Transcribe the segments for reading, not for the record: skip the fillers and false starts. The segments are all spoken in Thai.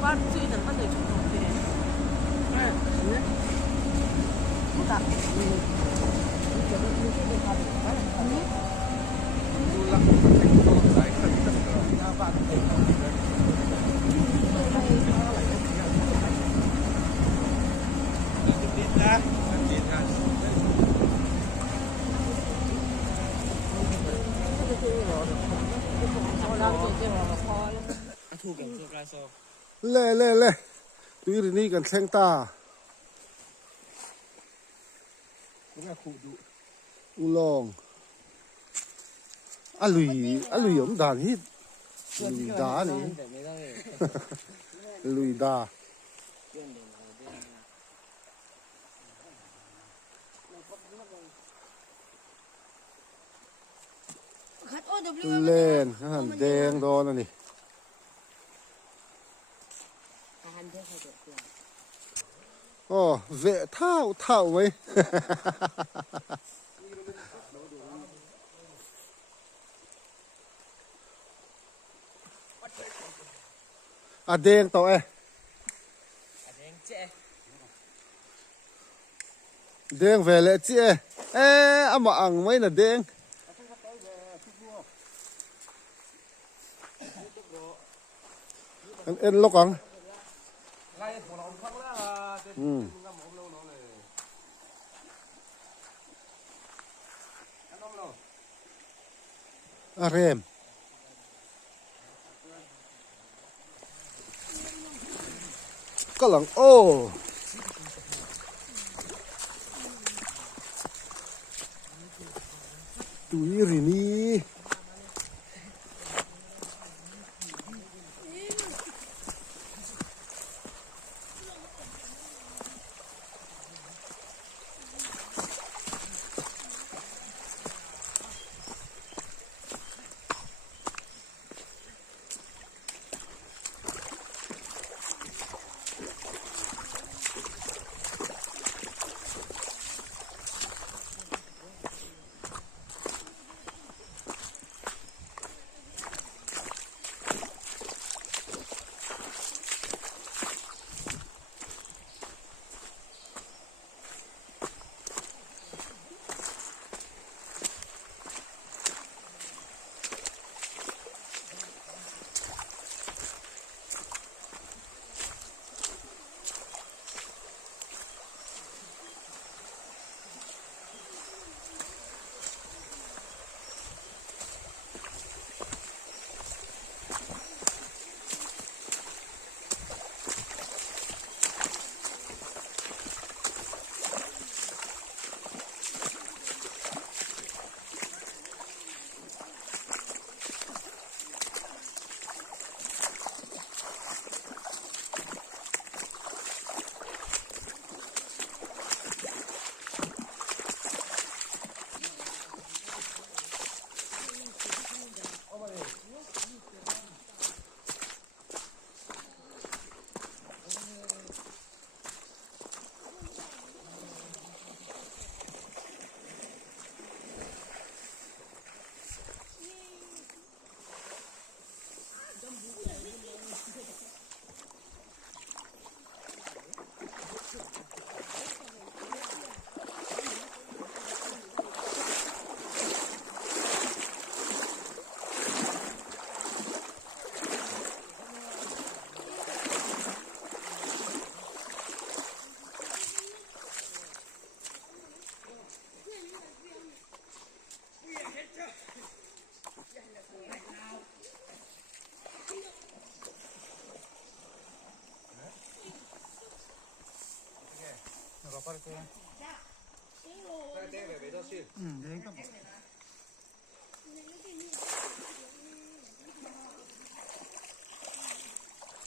把水等它再冲上去。不大。lê tuy rini kan thleng ta ulong alui om dan hi lui da ni lui da lên hẳn đen đó nè vệ thao mấy đen tao đen về lệ chị mà ăn mấy là đen ăn lóc ăn rem cái lằng ô túi rini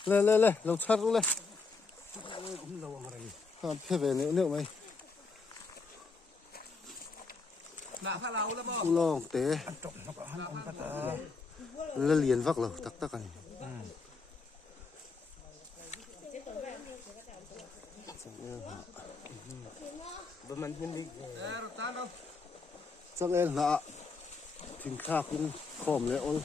lê lâu chát luôn lê phê về nữa mày ulong té lê liền vắc lầu tắc này มันเป็นดิรถตาเรา จังเอ็นละถึงข้าคุณขอมเลยอ้น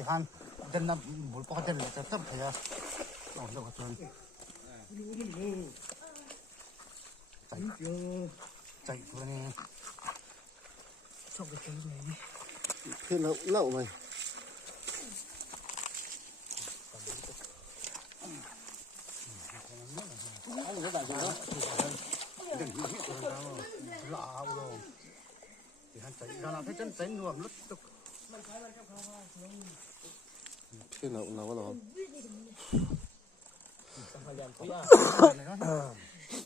thì han dân nó muốn có dân là tập thầy à còn đâu có chuyện chạy vừa này xong cái chuyện này thế lậu mày lạ rồi thì han chạy ra làm thấy chân chạy nuông lứt tục thế nào rồi พยายามเขาว่า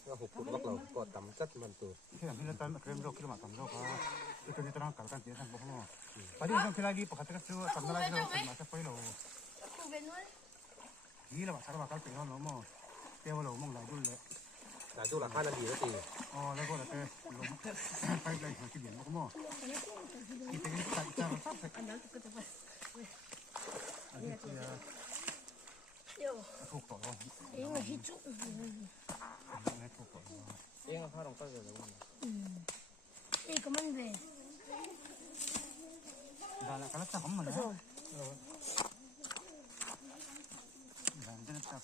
เราหุบล็อกเราก็ต่ำจัดมันตัว khi làm cái tấm krem đâu khi mà tấm đâu có cái này tao cả cái tiền thằng bố nó phải đi trong khi lại đi bắt cái số tấm lại đâu mà sẽ phải đâu gì là bắt sao mà cái tiền nó mà tiêu lâu mong lại đun lại แต่ดูราคานั้นดีแล้วตี แล้วก็แต่ลงไปเลยที่เดียนบกที่เป็นใส่จานซับใส่อันนั้นก็จะไปอันนี้ถูกต่อเองที่จุกไม่ถูกต่อ เองข้าวต้องไปเลยแล้ว ก็มันเลย ได้แล้วก็แล้วจับมันเลยได้จะจับ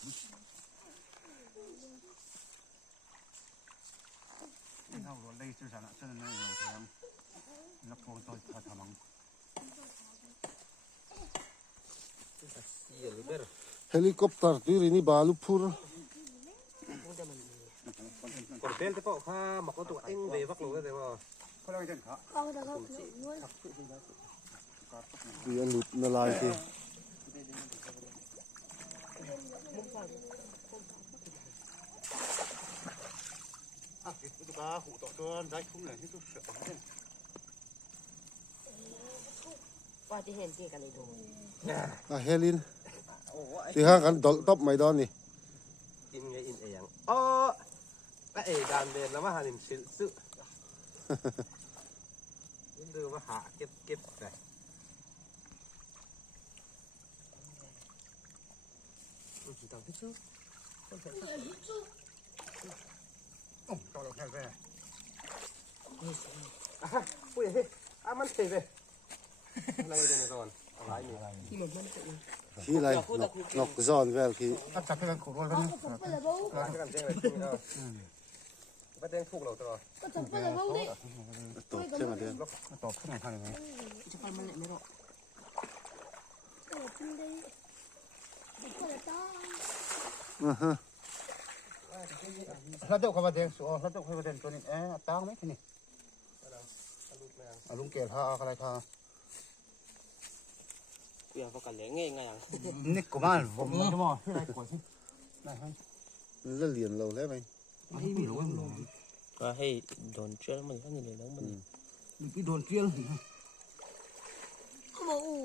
เราได้สื่อสารเส้นนี้เราทำนักโทษตัวทำมัง helikopter tiri ni balu pur กดเต้นแต่ก็ข้ามาก็ตัวเองเบวักลงก็ได้ว่า เขาเรียกเช่นเขา เอาแต่เขาล้วน di an lut na lai ke ตุ๊กตาหูต่อตัวได้ทุ่งเลยที่ตุ๊กเสือเช่น ว่าจะเห็นที่กันเลยดู helin thì ha kan dol top mai don ni อินไงอินเองอ๋อก็ดานเดินแล้วว่าหาหนึ่งซื้อดูว่าหาเก็บไปต่างที่ซื้อ โอ้ต่อเราแค่แค่ พูดอย่างนี้มันเสร็จเลยอะไรเดินตอนอะไรนี่ khi lai ngọc giòn vel khi ถ้าจับให้กันขูดวันนี้ ก็จับไปแล้วบ้าง ร้านกันเจ๊เลยที่นี่ก็เด้งถูกเราตลอด ก็จับไปแล้วบ้างดิ to thế mà đen ต่อขึ้นหน่อยทางไหน จะไปมันเลยไม่รอด ก็จับได้ก็จะต้อง แล้วเจ้าเขามาเด้งสัวแล้วเจ้าเขามาเด้งตัวนี้ตั้งไหมที่นี่ลุงเกศพาอะไรพา เกี่ยวกับกันเลี้ยงไงอย่าง นี่กูมาผมไม่รู้ว่าที่ไหนกว่าสิได้ไหม nó liền lâu thế mày ไม่รู้ว่ามัน ก็ให้โดนเชื้อมันก็นี่เลยแล้วมัน มีพี่โดนเกลียว เขาบอกอู้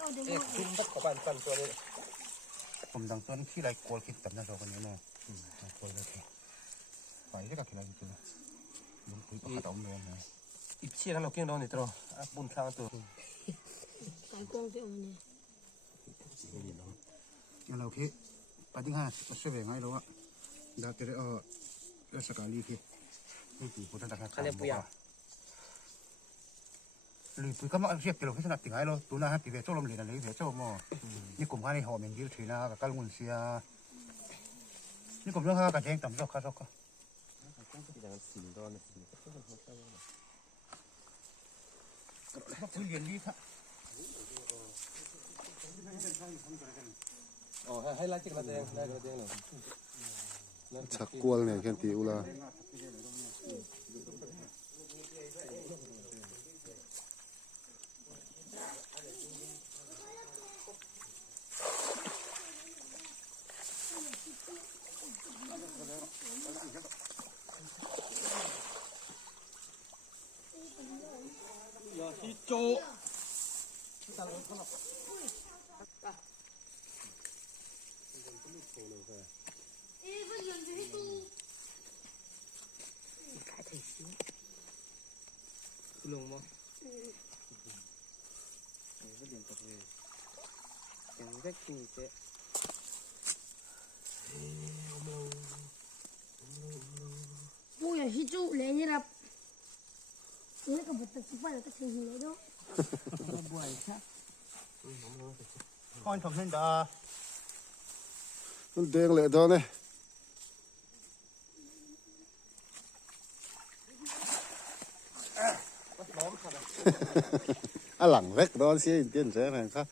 เอาเดี๋ยว เอ๊ะคุ้มตักกับบ้านตั้งตัวนี้ ผมดังต้นที่ไรกลัวคิดกับนั่นเราคนนี้เนาะกลัวเลยไปได้กับที่ไรจริงๆลุงคุยกับเขาเลยนะ อีเชี่ยแล้วเราเกี่ยงโดนนี่ตัวบุญข้างตัว สายกล้องที่เอาเนี่ย เราคิดไปที่ห้าเสวยไงเราอะดาวเตอร์ราชการลีคิดนี่ปีพุทธศักราชหรือปีก็มาเรียกเกี่ยวกับขนาดถึงไงเราตัวน่าฮะปีเวชโจลมเหลนอะไรเวชโจมนี่กลุ่มข้าในหอมอย่างยืดถือนะกับการงุนเสียนี่กลุ่มเรื่องข้ากับแจงต่ำซอกข้าซอกก็ อย่างสินโดนสิน คุยเรียนดีครับ อ๋อให้ไล่จิกระเดงได้กระเดงเลย chak kwal ne khen ti ula lùng không ยังเล็กจริงเจ๊ 不要去做连你了，你那个不得吃饭了，他吃你了都。 con thầm lên đó มันแดงเลยตอนนี้ à lẳng vét đó xí tiền rẻ này khác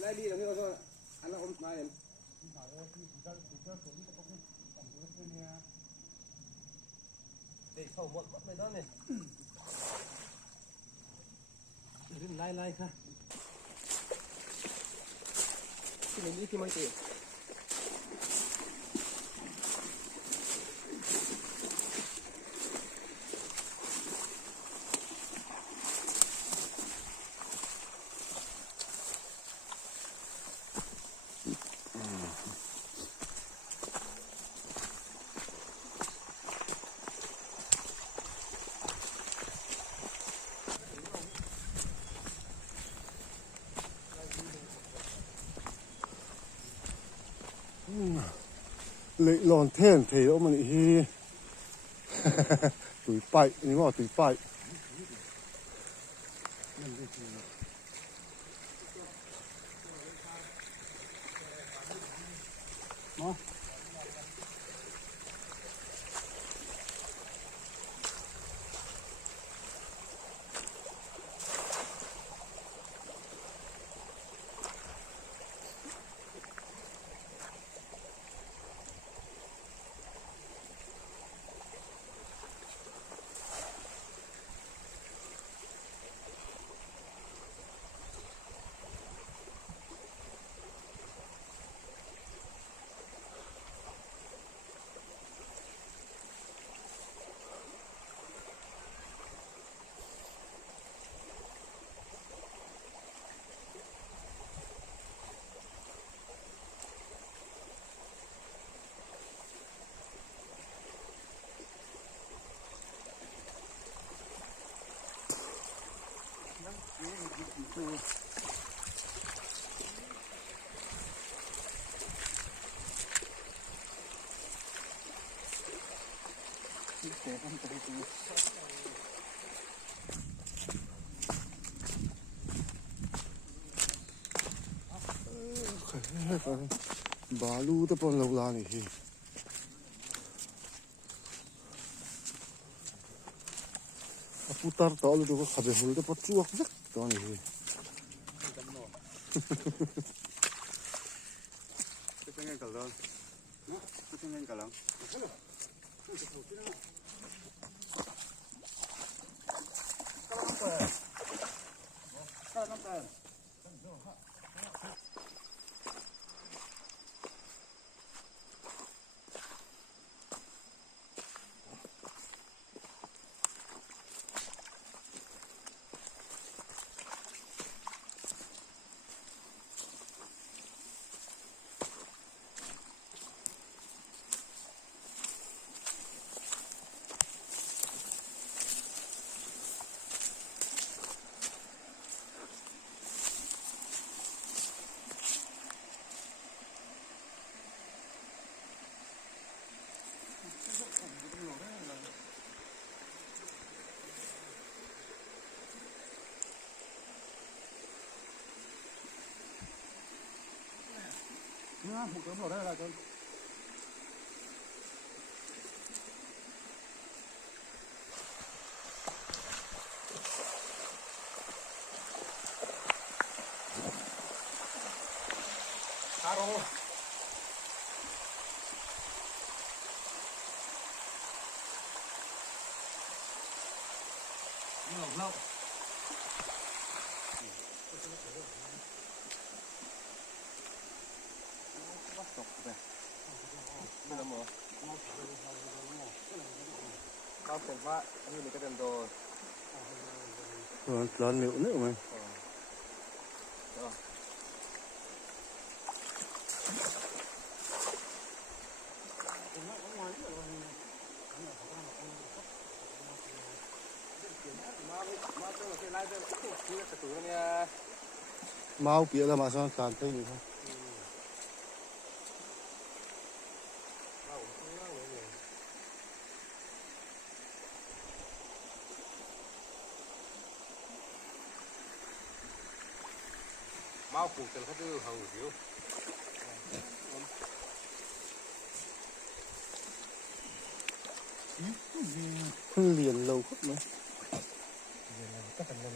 lại đi là cái con anh là hôm mai em để sầu muộn mất mày đó này lai lai ha cái này thì mấy tiền lệ lòn thiên thì ông mình hi tuổi bậy nhưng mà tuổi bậy bà lu tới bọn lâu la này hi putar tao lu tuh kabe hul tới bọn chuột rất tao này hi cái tiếng cờ lớn cái tiếng cờ lớn một cơm rồi đây là cơm Aro. Lâu. Đây là Tao tưởng vạ như này cái đèn đồ. lớn liệu nữa mà เป็นคู่ชีวิตตัวเนี่ย mau bịa ra mà sao tàn thấy gì không 猫ผูกกันเขาจะห่างหิว liền lâu khóc nữa ก็เป็นลม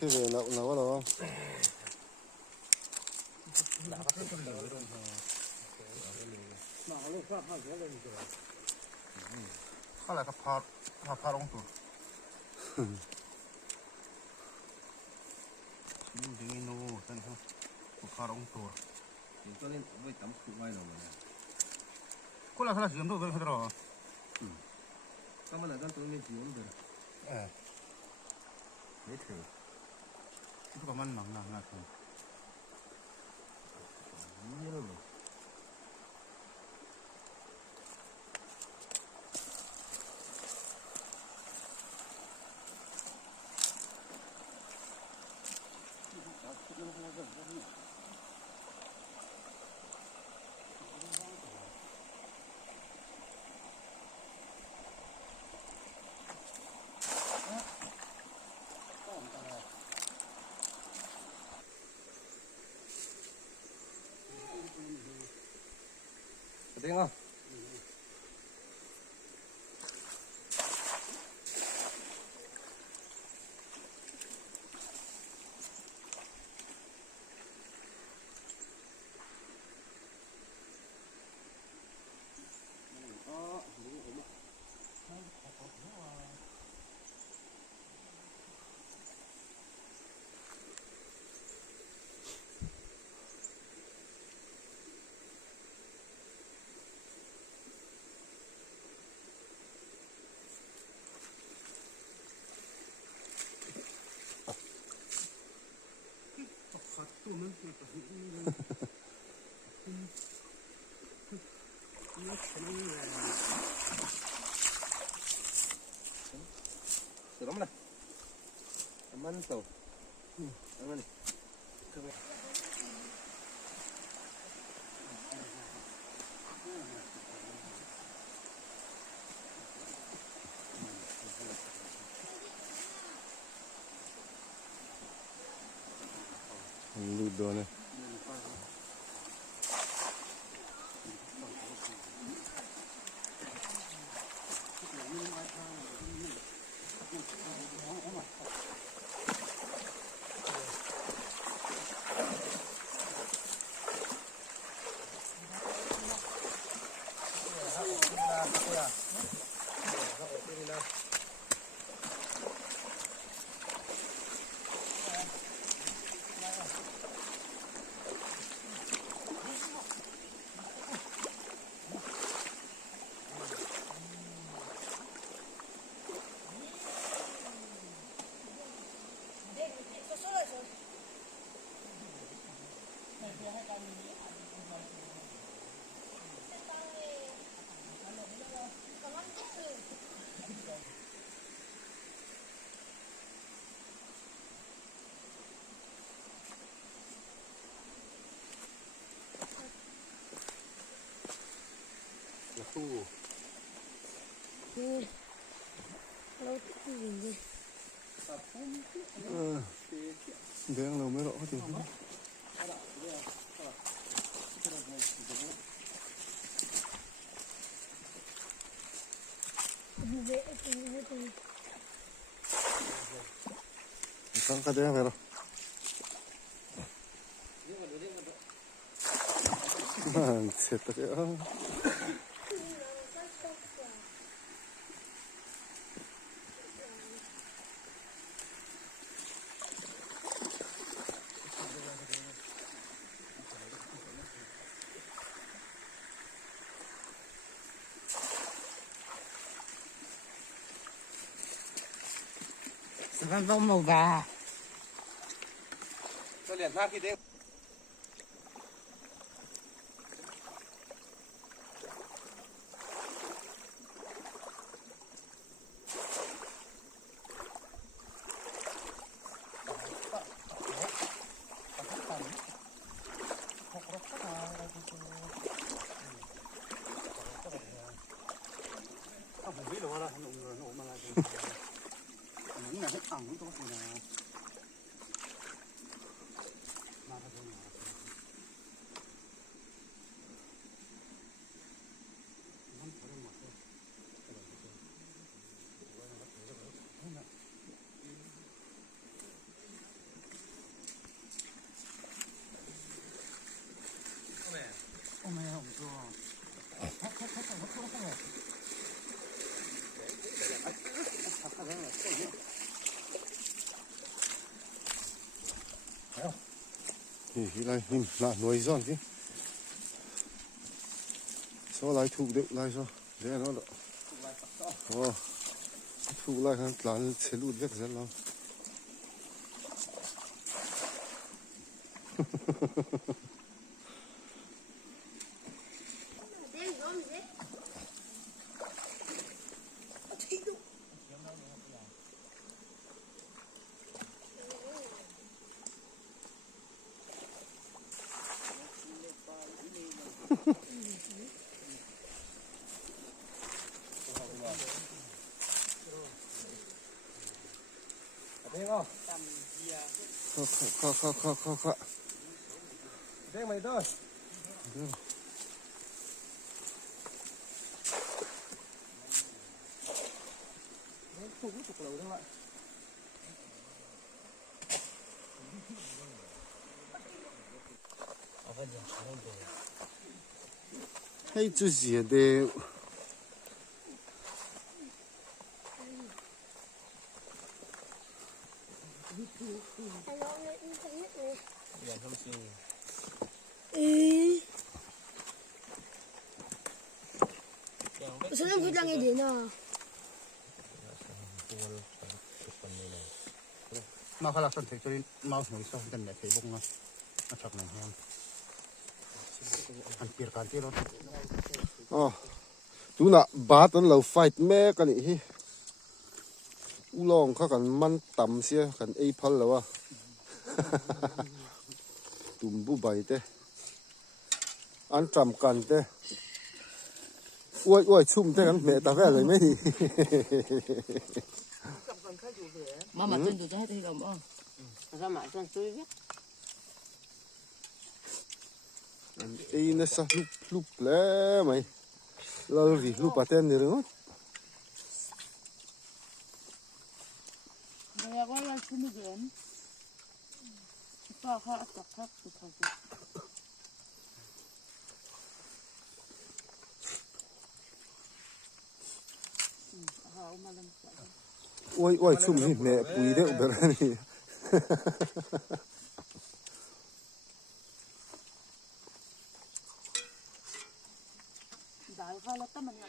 thế về nấu bắt đầu khôngเขาอะไรก็พอลงตัวชิ้นดีนูท่านครับพอลงตัว อยู่ตัวนี้ไม่ตำคือไม่หรอกมัน คนละสิ่งตัวเขาตลอด ก็มันอะไรตัวนี้สีมันเดือด ไม่ถือ ทุกคนมันหนักครับ นี่เลย tiếng không? Từ lắm này, ăn tàu, ăn đi. lụt đồ này ตู้ เราตีนเลย แดงเราไม่รอเขาถึง ดูเวทตีนเลยตีน ตั้งกระแดงเลยหรอเสร็จแล้ว Vamos mudar. ก็เรียนภาคที่เด็ก ผมไม่รู้ว่าหนูมาอะไรหนูเนี่ยให้อ่างตัวสินะมาทำยังไงมันพอได้หมดเลยโอ้แม่ผมตัวนี่ไรนี่ละหน่วยซ่อนสิซ้อไรถูกเด็กไรซ้อเดี๋ยวนั่นแหละโอ้ถูกไรครับหลานเสลุดเล็กเสร็จแล้ว เด้งร้อนเด้ง เด็กอ๋อ เข้า เด็กไม่ได้ ให้จุดเสียเดียว ไอ้น้องเนี่ยนี่เป็นยังไง เรียนทำซิง 저는 부장이 되나? มาขลักสันเทคจนมาหน่วยซ่อมกันแบบเทบุกนะมาชักหน่อยแห้งอันเปลี่ยนการที่รถ อ๋อดูน่ะบาดนั้นเราไฟแม่กันนี่อุลองเขากันมันต่ำเสียกันไอ้พันแล้ววะ ตุ่มบุใบเต้อันจำกันเต้อ้วยชุ่มเต้กันแม่ตาแว่เลยไม่ดี Mama chân tụi cháu thấy đồng không? Sao mà chân tụi biết? ไอ้นี่ซะลูกแล้วไหมเราดิลูกปาเต้นนี่หรือ 내가 원래 숨이긴. 아까 또อ้วยชุ่มนี่แม่ปุ๋ยเด้อแบบนี้ 나이가 알았다만 요